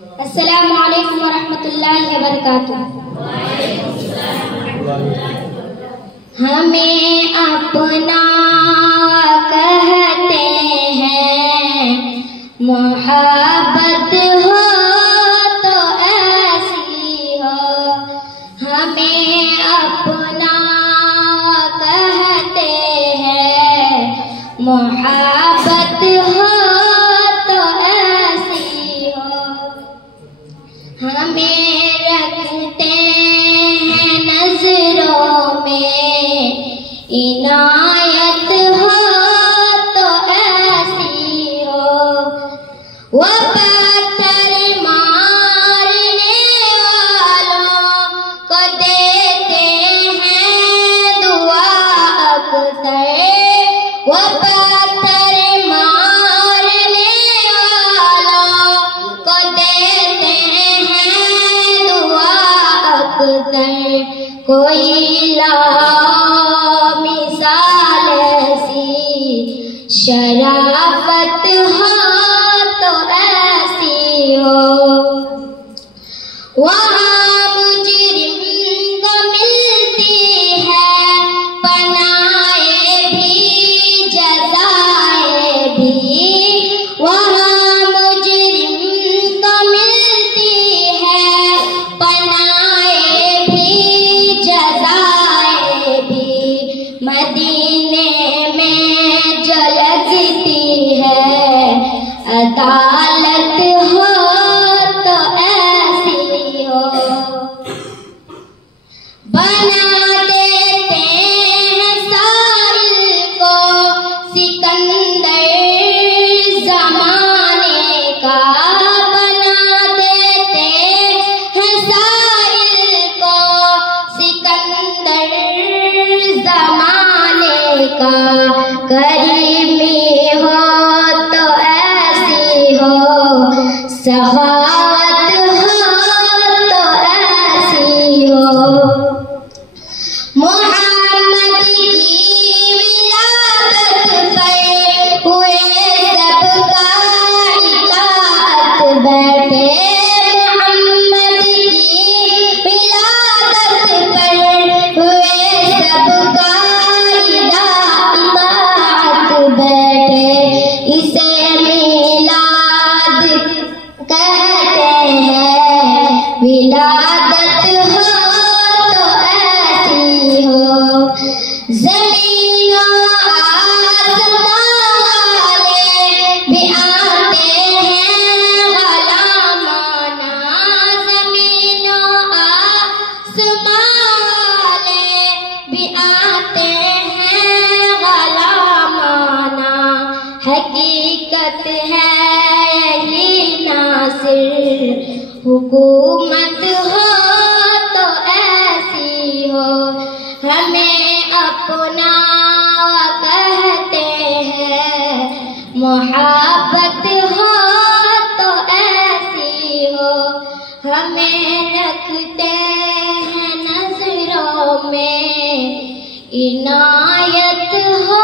अस्सलामु अलैकुम वरहमतुल्लाहि वबरकातुह। हमें अपना कहते हैं, मोहब्बत हो तो ऐसी हो। हमें अपना कहते हैं, मोहब्बत हो तो ऐसी हो। हमें रखते हैं नजरों में, इनायत हो तो ऐसी हो। वो पत्थर मारने वालों को देते हैं दुआ अक्सर। वो पत्थर मारने वालों को देते हैं दुआ अक्सर। कोई मिसाल सी शराफत हो तो ऐसी हो। वहाँ मुजरिम को मिलती है पनाहे भी जज़ाए भी। वहाँ मुजरिम को मिलती है पनाहे भी जज़ाए भी। मदीने में जो लगती है अदालत हो तो ऐसी हो। बना देते हैं साहिल को सिकंदर ज़माने का। बना देते हैं साहिल को सिकंदर ज़माने का। करीमी हो तो ऐसी हो, सखावत हो तो ऐसी हो। मोहम्मद की विलादत पर हुए सबका इताअत बैठे। मोहम्मद की विलादत पर हुए सबका इताअत बैठे। इसे मिलाद कहते हैं, विलादत हो तो ऐसी हो। ज़मीन आसमां वाले भी आते हैं ग़लामाना। ज़मीन आसमां वाले भी आते हैं ग़लामाना। हकीकत है यही नासिर, हुकूमत हो तो ऐसी हो। हमें अपना कहते हैं, मोहब्बत हो तो ऐसी हो। हमें रखते हैं नजरों में, इनायत हो